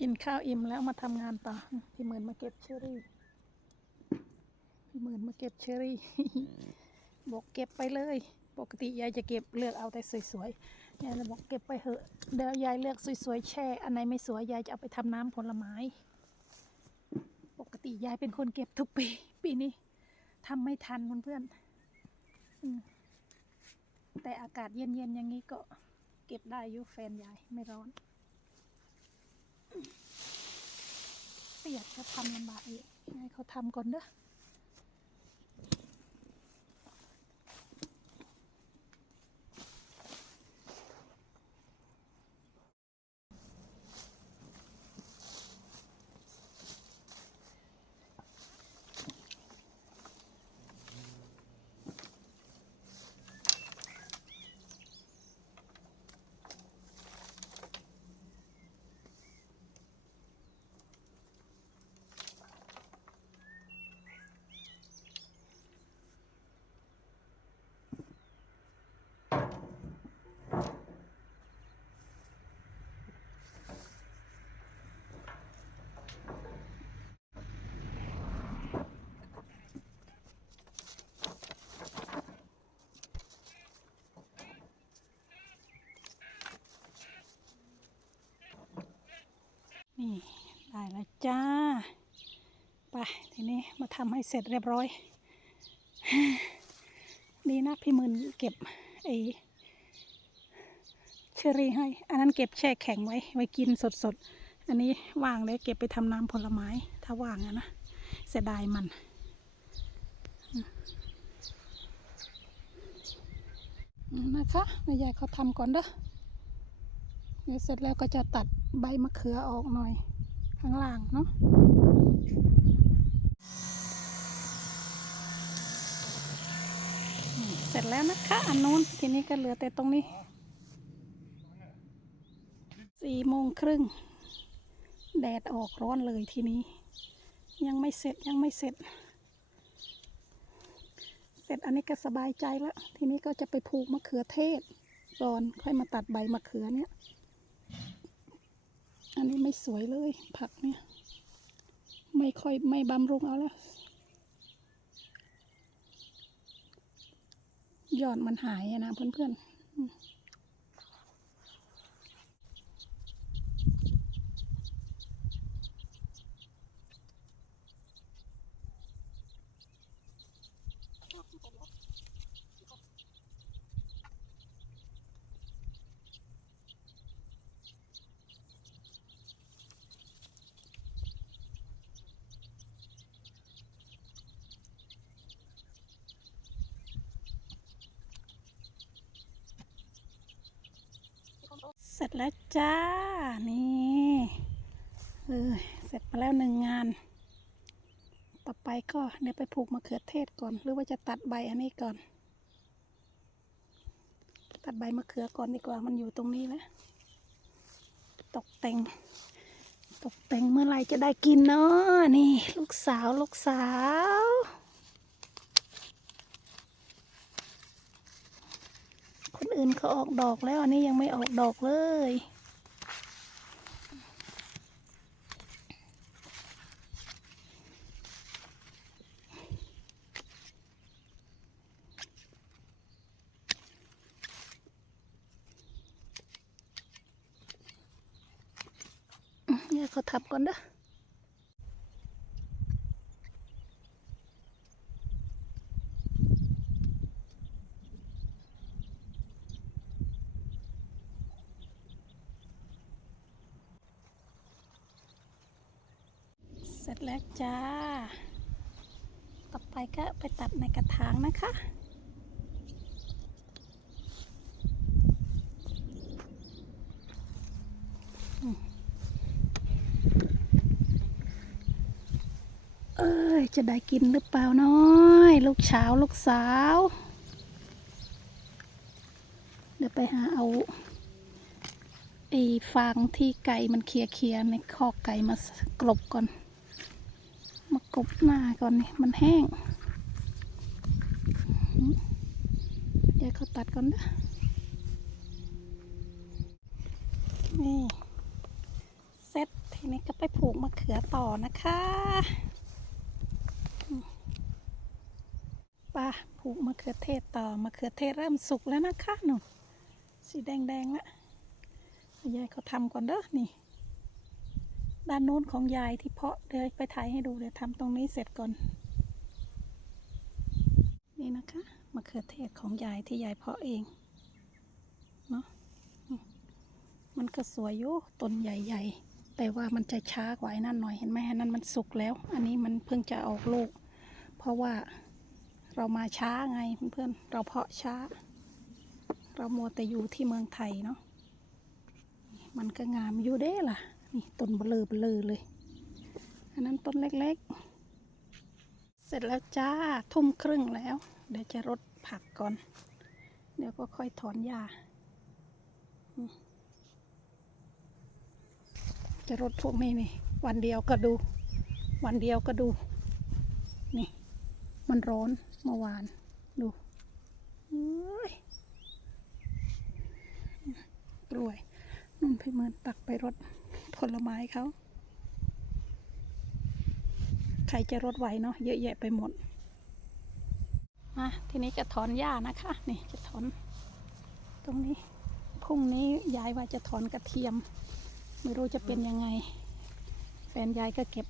กินข้าวอิ่มแล้วมาทำงานต่อ พี่หมื่นมาเก็บเชอรี่ พี่หมื่นมาเก็บเชอรี่ บอกเก็บไปเลย ปกติยายจะเก็บเลือกเอาแต่สวยๆ ยายเลยบอกเก็บไปเถอะ เดี๋ยวยายเลือกสวยๆแช่ อันไหนไม่สวยยายจะเอาไปทำน้ำผลไม้ ปกติยายเป็นคนเก็บทุกปี ปีนี้ทำไม่ทันเพื่อนๆแต่อากาศเย็นๆอย่างนี้ก็เก็บได้อยู่แฟนยายไม่ร้อน เปียกจะทำลำบากอีกให้เขาทำก่อนเด้อ นี่ ได้แล้วจ้า ไป ทีนี้มาทำให้เสร็จเรียบร้อย ดีนะพี่มืนเก็บไอ้เชอรี่ให้ อันนั้นเก็บแช่แข็งไว้ ไว้กินสดๆ อันนี้ว่างเลยเก็บไปทำน้ำผลไม้ ถ้าว่างอะนะเสียดายมันนะคะแม่ยายเขาทำก่อนเด้อเดี๋ยวเสร็จแล้วก็จะตัดใบมะเขือออกหน่อย ข้างล่างเนาะเสร็จแล้วนะคะ อันนู้นทีนี้ก็เหลือแต่ตรงนี้สี่โมงครึ่ง แดดออกร้อนเลยทีนี้ ยังไม่เสร็จยังไม่เสร็จ เสร็จอันนี้ก็สบายใจแล้ว ทีนี้ก็จะไปผูกมะเขือเทศก่อนค่อยมาตัดใบมะเขือเนี่ย อันนี้ไม่สวยเลย ผักเนี่ย ไม่ค่อยไม่บำรุงเอาแล้วยอดมันหายนะเพื่อนๆ เสร็จแล้วจ้า นี่เออเสร็จมาแล้วหนึ่งงาน ต่อไปก็เดี๋ยวไปผูกมะเขือเทศก่อน หรือว่าจะตัดใบอันนี้ก่อน ตัดใบมะเขือก่อนดีกว่ามันอยู่ตรงนี้แล้วตกแต่ง ตกแต่งเมื่อไหรจะได้กินเนาะนี่ ลูกสาวลูกสาว นอื่นเขาออกดอกแล้วอันนี้ยังไม่ออกดอกเลย เนี่ยเขาทำก่อนเด้อ ร็จแล้วจ้า ต่อไปก็ไปตัดในกระถางนะคะเอ้ย จะได้กินหรือเปล่าน้อย ลูกเช้าลูกสาว เดี๋ยวไปหาเอาไอ้ฟางที่ไก่มันเคลียเคลียๆในคอกไก่มากลบก่อน บหน้าก่อนนี่มันแห้งอื้อหือเดี๋ยวเขาตัดก่อนนะนี่เสร็จทีนี้ก็ไปปลูกมะเขือต่อนะคะป่ะปลูกมะเขือเทศต่อมะเขือเทศเริ่มสุกแล้วนะคะหนูสีแดงๆแล้วยายเขาทำก่อนเด้อนี่ ด้านโน้นของยายที่เพาะเดี๋ยวไปถ่ายให้ดูเดี๋ยวทำตรงนี้เสร็จก่อน นี่นะคะมะเขือเทศของยายที่ยายเพาะเองเนาะมันก็สวยอยู่ต้นใหญ่ๆ แต่ว่ามันจะช้ากว่าไอ้นั่นหน่อยเห็นไหมนนั้นมันสุกแล้ว อันนี้มันเพิ่งจะออกลูก เพราะว่าเรามาช้าไงเพื่อนๆเราเพาะช้า เรามัวแต่อยู่ที่เมืองไทยเนาะมันก็งามอยู่เด้ล่ะ นี่ต้นเบลอเบลอเลย อันนั้นต้นเล็กๆ เสร็จแล้วจ้าทุ่มครึ่งแล้ว เดี๋ยวจะรดผักก่อน เดี๋ยวก็ค่อยถอนหญ้าจะรดพวกนี้นี่ วันเดียวก็ดู วันเดียวก็ดู นี่ มันร้อนเมื่อวาน ดูเอ้ยกล้วยนุ่นพี่เมินตักไปรด ผลไม้เขา ใครจะรดไหวเนาะเยอะแยะไปหมด มา ทีนี้จะถอนหญ้านะคะ นี่จะถอน ตรงนี้ พรุ่งนี้ยายว่าจะถอนกระเทียม ไม่รู้จะเป็นยังไง แฟนยายก็เก็บ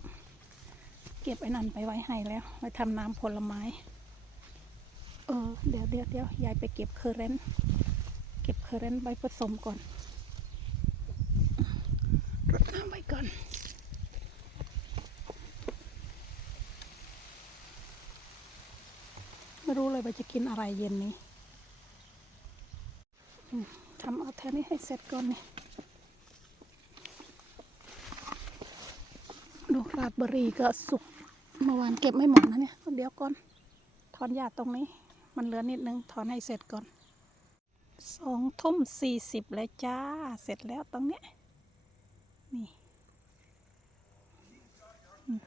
เก็บไอ้นั่นไปไว้ให้แล้ว ไว้ทำน้ำผลไม้ เออ เดี๋ยวเดี๋ยวเดี๋ยวยายไปเก็บเคอร์เรนต์เก็บเคอร์เรนต์ไว้ผสมก่อน รดน้ำไว้ก่อนไม่รู้เลยว่าจะกินอะไรเย็นนี้ทำเอาแทนนี้ให้เสร็จก่อนนี่ดูราดเบอร์รี่ก็สุกเมื่อวานเก็บไม่หมดนะเนี่ยเดี๋ยวก่อนถอนหญ้าตรงนี้ มันเหลือนิดนึงถอนให้เสร็จก่อนสองทุ่มสี่สิบแล้วจ้า เสร็จแล้วตรงเนี้ย นี่อืม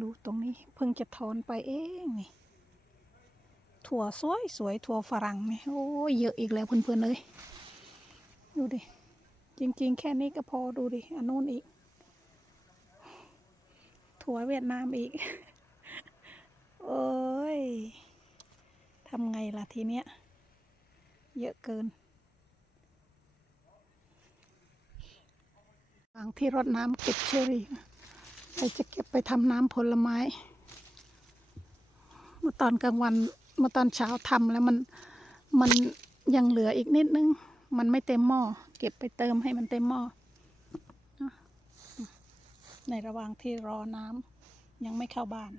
ดูตรงนี้เพิ่งจะถอนไปเองนี่ถั่วสวยสวยถั่วฝรั่งนี่โอ้เยอะอีกแล้วเพื่อนๆเลยดูดิจริง ๆ แค่นี้ก็พอดูดิอันนู้นอีก ถั่วเวียดนามอีก โอ้ยทำไงล่ะทีเนี้ย เยอะเกินวางที่รดน้ำเก็บเชอรี่ เรจะเก็บไปทำน้ำผลไม้ เมื่อตอนกลางวันเมื่อตอนเช้าทำแล้วมันมันยังเหลืออีกนิดนึง มันไม่เต็มหม้อเก็บไปเติมให้มันเต็มหม้อในระหว่างที่รอน้ำยังไม่เข้าบ้าน